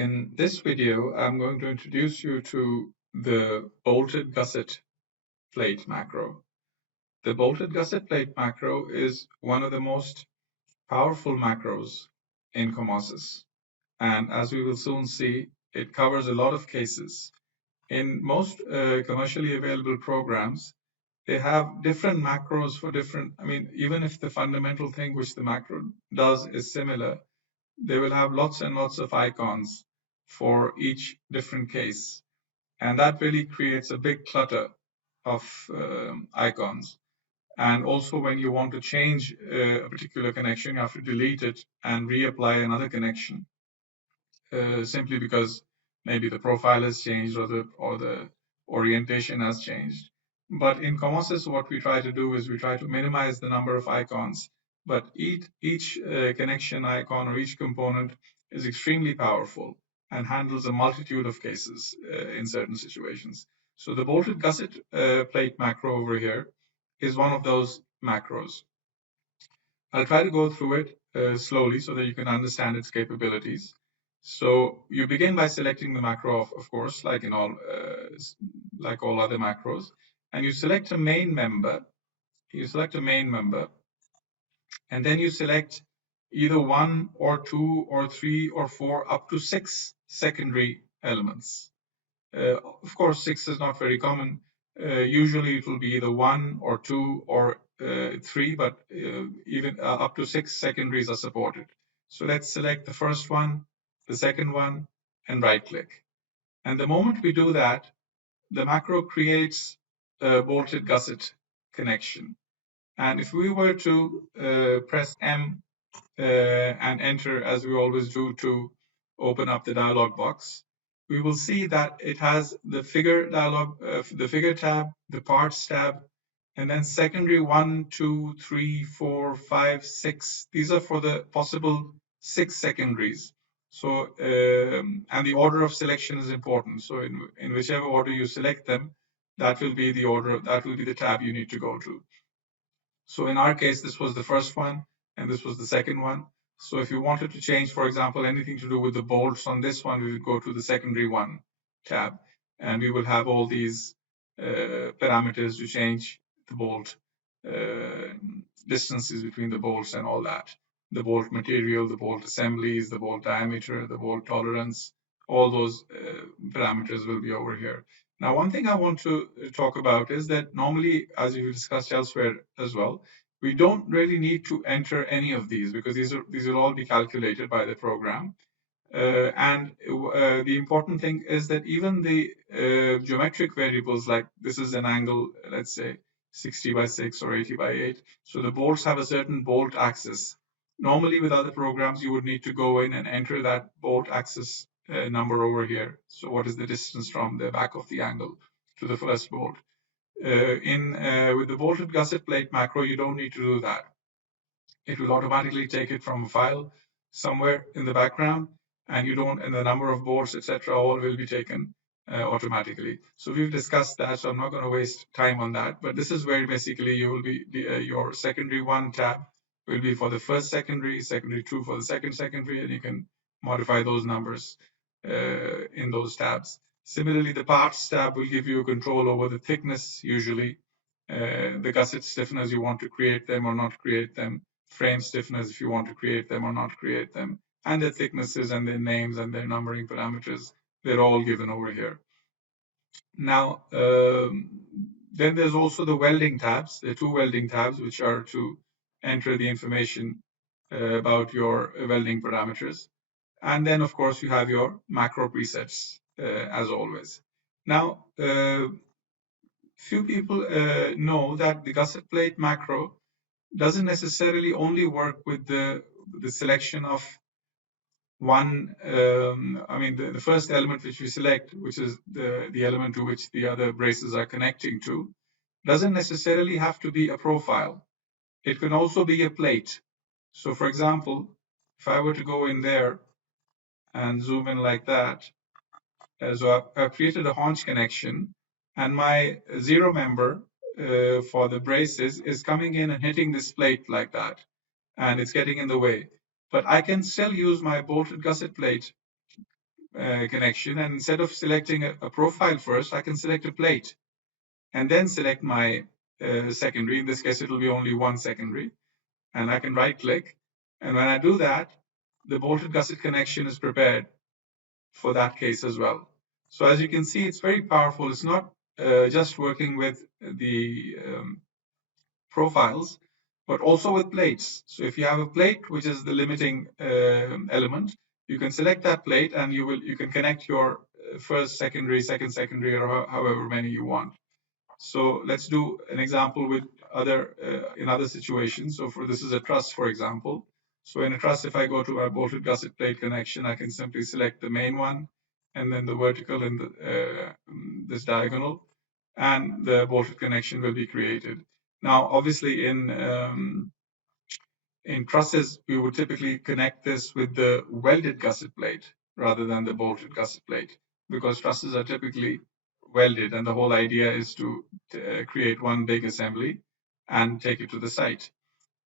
In this video, I'm going to introduce you to the bolted gusset plate macro. The bolted gusset plate macro is one of the most powerful macros in COMOSYS. And as we will soon see, it covers a lot of cases. In most commercially available programs, they have different macros for different, even if the fundamental thing which the macro does is similar, they will have lots and lots of icons for each different case. And that really creates a big clutter of icons. And also when you want to change a particular connection, you have to delete it and reapply another connection, simply because maybe the profile has changed or the orientation has changed. But in COMOSYS, what we try to do is we try to minimize the number of icons, but each connection icon or each component is extremely powerful and handles a multitude of cases in certain situations. So the bolted gusset plate macro over here is one of those macros. I'll try to go through it slowly so that you can understand its capabilities. So you begin by selecting the macro, of course, like all other macros, and you select a main member. You select a main member, and then you select either 1 or 2 or 3 or 4 up to 6 secondary elements. Of course, 6 is not very common. Usually it will be either 1 or 2 or 3, but even up to 6 secondaries are supported. So let's select the first one, the second one, and right click. And the moment we do that, the macro creates a bolted gusset connection. And if we were to press M and enter, as we always do, to open up the dialog box, we will see that it has the figure dialog, the figure tab, the parts tab, and then secondary 1, 2, 3, 4, 5, 6. These are for the possible 6 secondaries. So, and the order of selection is important. So in whichever order you select them, that will be the order, that will be the tab you need to go to. So in our case, this was the first one, and this was the second one. So if you wanted to change, for example, anything to do with the bolts on this one, we would go to the secondary one tab, and we will have all these parameters to change the bolt distances between the bolts and all that. The bolt material, the bolt assemblies, the bolt diameter, the bolt tolerance, all those parameters will be over here. Now, one thing I want to talk about is that normally, as we discussed elsewhere as well, we don't really need to enter any of these because these will all be calculated by the program. And the important thing is that even the geometric variables, like this is an angle, let's say 60 by 6 or 80 by 8. So the bolts have a certain bolt axis. Normally with other programs, you would need to go in and enter that bolt axis number over here. So what is the distance from the back of the angle to the first bolt? With the bolted gusset plate macro, you don't need to do that. It will automatically take it from a file somewhere in the background, and the number of bolts, etc., all will be taken automatically. So we've discussed that, so I'm not going to waste time on that. But this is where basically you will be your secondary 1 tab will be for the first secondary 2 for the second secondary, and you can modify those numbers in those tabs. Similarly, the parts tab will give you control over the thickness, usually, the gusset stiffeners you want to create them or not create them, frame stiffeners if you want to create them or not create them, and their thicknesses and their names and their numbering parameters. They're all given over here. Now, then there's also the welding tabs, the 2 welding tabs, which are to enter the information about your welding parameters. And then, of course, you have your macro presets, as always. Now, few people know that the gusset plate macro doesn't necessarily only work with the selection of one, the first element which we select, which is the element to which the other braces are connecting to, doesn't necessarily have to be a profile. It can also be a plate. So for example, if I were to go in there and zoom in like that, so I've created a haunch connection, and my 0 member for the braces is coming in and hitting this plate like that, and it's getting in the way. But I can still use my bolted gusset plate connection, and instead of selecting a profile first, I can select a plate and then select my secondary. In this case, it will be only one secondary, and I can right click. And when I do that, the bolted gusset connection is prepared for that case as well. So as you can see, it's very powerful. It's not just working with the profiles, but also with plates. So if you have a plate, which is the limiting element, you can select that plate and you can connect your first secondary, second secondary, or however many you want. So let's do an example with in other situations. So for this is a truss, for example. So in a truss, if I go to my bolted gusset plate connection, I can simply select the main one, and then the vertical and this diagonal, and the bolted connection will be created. Now, obviously, in trusses, we would typically connect this with the welded gusset plate rather than the bolted gusset plate, because trusses are typically welded, and the whole idea is to create one big assembly and take it to the site.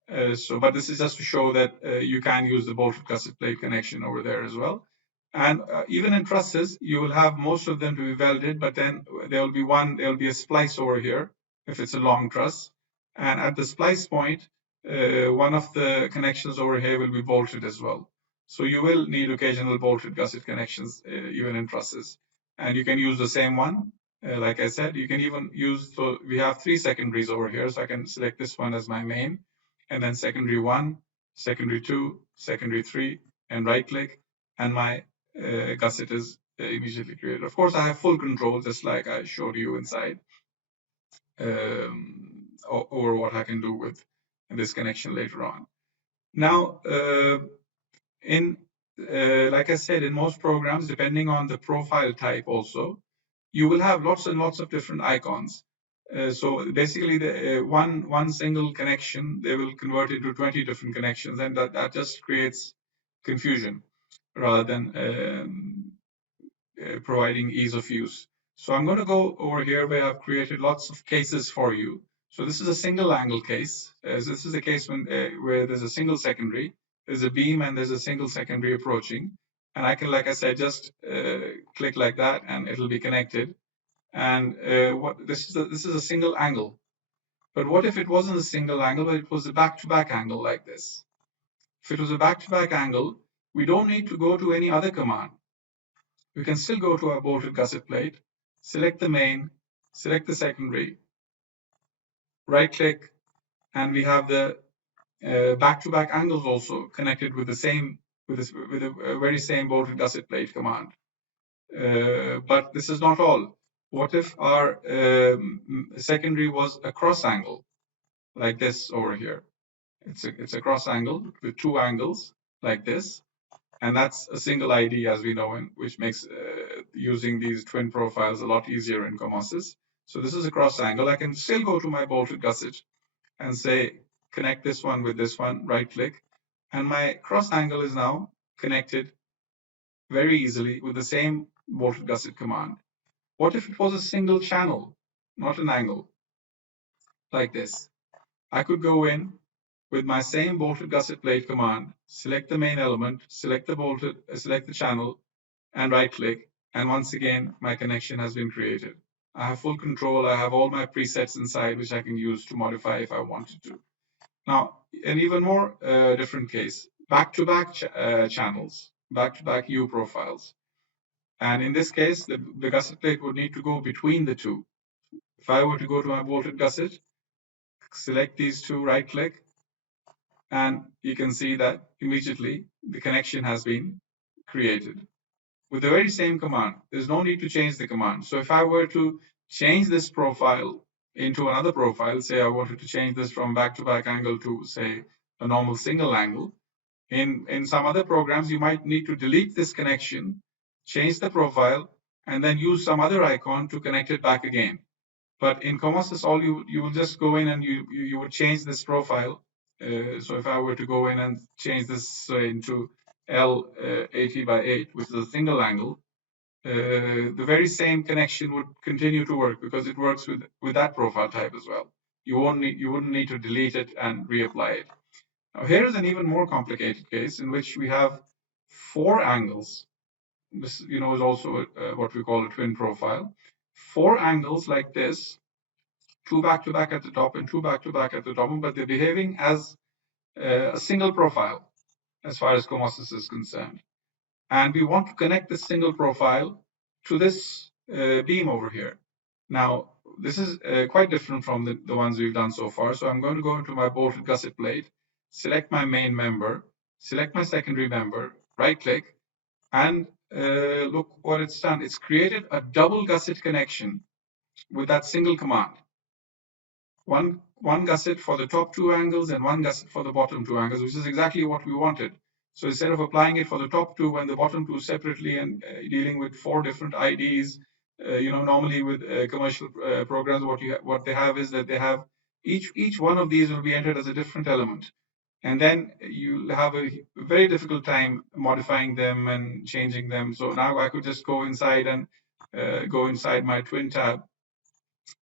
But this is just to show that you can use the bolted gusset plate connection over there as well. And even in trusses, you will have most of them to be welded, but then there will be a splice over here if it's a long truss. And at the splice point, one of the connections over here will be bolted as well. So you will need occasional bolted gusset connections even in trusses. And you can use the same one. Like I said, you can even use, so we have 3 secondaries over here. So I can select this one as my main, and then secondary 1, secondary 2, secondary 3, and right click, and my gusset is immediately created. Of course, I have full control, just like I showed you inside, over what I can do with this connection later on. Now, like I said, in most programs, depending on the profile type also, you will have lots and lots of different icons. So basically, the one single connection, they will convert into 20 different connections, and that just creates confusion rather than providing ease of use. So I'm going to go over here where I've created lots of cases for you. So this is a single angle case. This is a case where there's a single secondary, there's a beam, and there's a single secondary approaching. And I can, like I said, just click like that, and it'll be connected. And this is a single angle. But what if it wasn't a single angle, but it was a back-to-back angle like this? If it was a back-to-back angle, we don't need to go to any other command. We can still go to our bolted gusset plate, select the main, select the secondary, right-click, and we have the back-to-back angles also connected with the very same bolted gusset plate command. But this is not all. What if our secondary was a cross angle, like this over here? It's a cross angle with 2 angles like this, and that's a single ID, as we know, which makes using these twin profiles a lot easier in COMOSYS. So this is a cross angle. I can still go to my bolted gusset and say connect this one with this one, right click, and my cross angle is now connected very easily with the same bolted gusset command. What if it was a single channel, not an angle, like this? I could go in with my same bolted gusset plate command, select the main element, select the channel, and right click, and once again my connection has been created. I have full control. I have all my presets inside, which I can use to modify if I wanted to. Now, an even more different case, back-to-back channels, back-to-back U profiles. And in this case, the gusset plate would need to go between the two. If I were to go to my bolted gusset, select these two, right click, and you can see that immediately the connection has been created with the very same command. There's no need to change the command. So if I were to change this profile into another profile, say I wanted to change this from back-to-back angle to, say, a normal single angle, in some other programs, you might need to delete this connection, change the profile, and then use some other icon to connect it back again. But in COMOSYS, all you will just go in and you would change this profile. So if I were to go in and change this into L80 by 8, which is a single angle, the very same connection would continue to work because it works with that profile type as well. You wouldn't need to delete it and reapply it. Now here is an even more complicated case in which we have 4 angles this, is also what we call a twin profile. 4 angles like this, 2 back to back at the top and 2 back to back at the bottom, but they're behaving as a single profile as far as COMOSYS is concerned. And we want to connect this single profile to this beam over here. Now, this is quite different from the ones we've done so far. So I'm going to go into my bolted gusset plate, select my main member, select my secondary member, right click, and look what it's done. It's created a double gusset connection with that single command. One gusset for the top 2 angles and one gusset for the bottom 2 angles, which is exactly what we wanted. So instead of applying it for the top 2 and the bottom 2 separately and dealing with 4 different IDs, normally with commercial programs, what they have is that they have each one of these will be entered as a different element. And then you'll have a very difficult time modifying them and changing them. So now I could just go inside and go inside my twin tab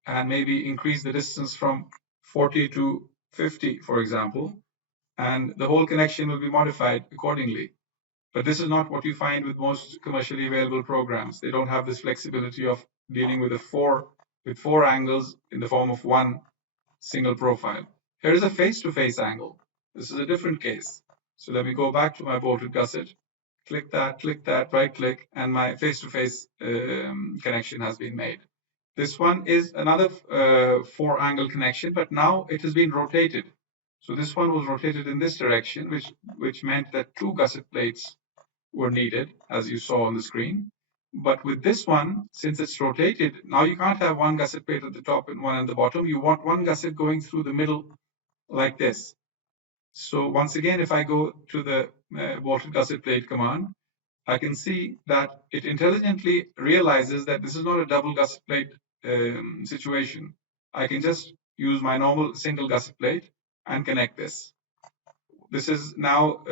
and maybe increase the distance from 40 to 50, for example, and the whole connection will be modified accordingly. But this is not what you find with most commercially available programs. They don't have this flexibility of dealing with four angles in the form of one single profile. Here is a face-to-face angle. This is a different case. So let me go back to my bolted gusset, click that, right click, and my face-to-face connection has been made. This one is another 4-angle connection, but now it has been rotated. So this one was rotated in this direction, which meant that 2 gusset plates were needed, as you saw on the screen. But with this one, since it's rotated, now you can't have 1 gusset plate at the top and 1 at the bottom. You want 1 gusset going through the middle like this. So once again, if I go to the bolted gusset plate command, I can see that it intelligently realizes that this is not a double gusset plate situation. I can just use my normal single gusset plate and connect this. This is now,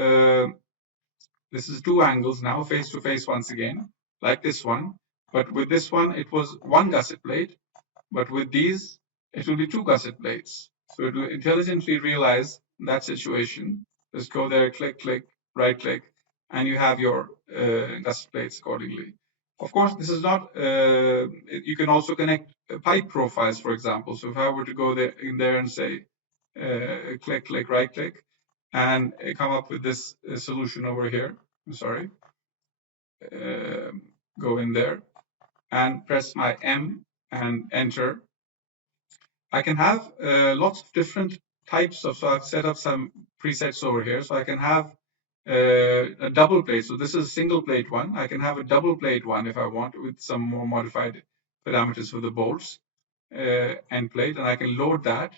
this is 2 angles now, face to face once again, like this one. But with this one, it was 1 gusset plate. But with these, it will be 2 gusset plates. So it will intelligently realize that situation. Just go there, click, click, right click, and you have your gusset plates accordingly. Of course, this is not, you can also connect pipe profiles, for example. So if I were to go there in there and say, click, click, right click, and come up with this solution over here, I'm sorry, go in there and press my M and enter. I can have lots of different types of, so I've set up some presets over here. So I can have a double plate. So this is a single plate one. I can have a double plate one if I want, with some more modified parameters for the bolts end plate, and I can load that.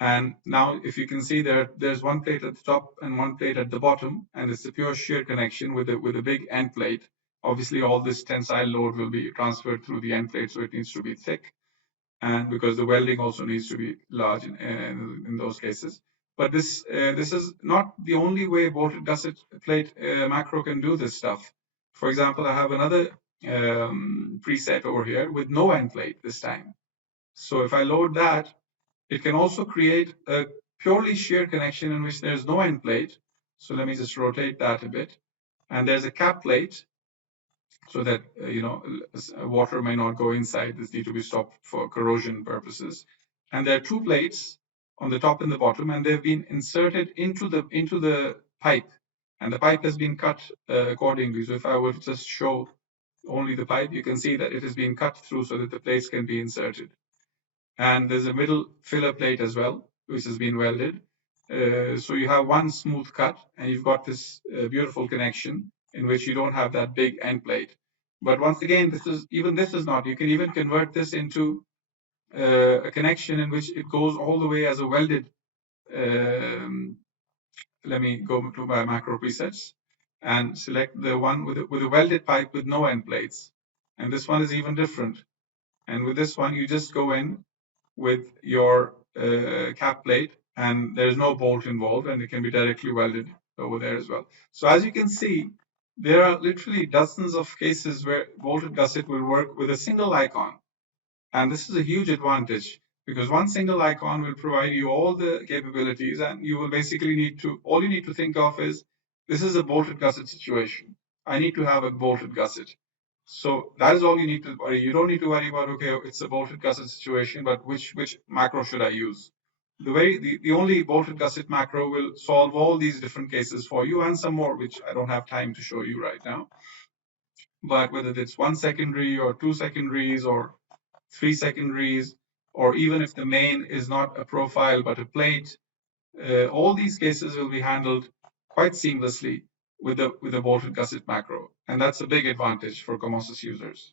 And now if you can see there's 1 plate at the top and 1 plate at the bottom, and it's a pure shear connection with a big end plate. Obviously all this tensile load will be transferred through the end plate, so it needs to be thick, and because the welding also needs to be large in those cases. But this is not the only way bolted gusset plate macro can do this stuff. For example, I have another preset over here with no end plate this time. So if I load that, it can also create a purely shear connection in which there's no end plate. So let me just rotate that a bit. And there's a cap plate, so that water may not go inside. This needs to be stopped for corrosion purposes. And there are 2 plates on the top and the bottom, and they've been inserted into the pipe, and the pipe has been cut accordingly. So if I were to just show only the pipe, you can see that it has been cut through so that the plates can be inserted. And there's a middle filler plate as well, which has been welded. So you have 1 smooth cut, and you've got this beautiful connection in which you don't have that big end plate. But once again, this is not. You can even convert this into a connection in which it goes all the way as a welded. Let me go to my macro presets and select the one with a welded pipe with no end plates. And this one is even different. And with this one, you just go in with your cap plate, and there's no bolt involved, and it can be directly welded over there as well. So as you can see, there are literally dozens of cases where bolted gusset will work with a single icon. And this is a huge advantage, because one single icon will provide you all the capabilities, and you will basically all you need to think of is, this is a bolted gusset situation. I need to have a bolted gusset. So that is all you need to worry. You don't need to worry about, okay, it's a bolted gusset situation, but which macro should I use? The only bolted gusset macro will solve all these different cases for you and some more, which I don't have time to show you right now. But whether it's one secondary or two secondaries or three secondaries, or even if the main is not a profile but a plate, all these cases will be handled quite seamlessly with the bolted gusset macro. And that's a big advantage for COMOSYS users.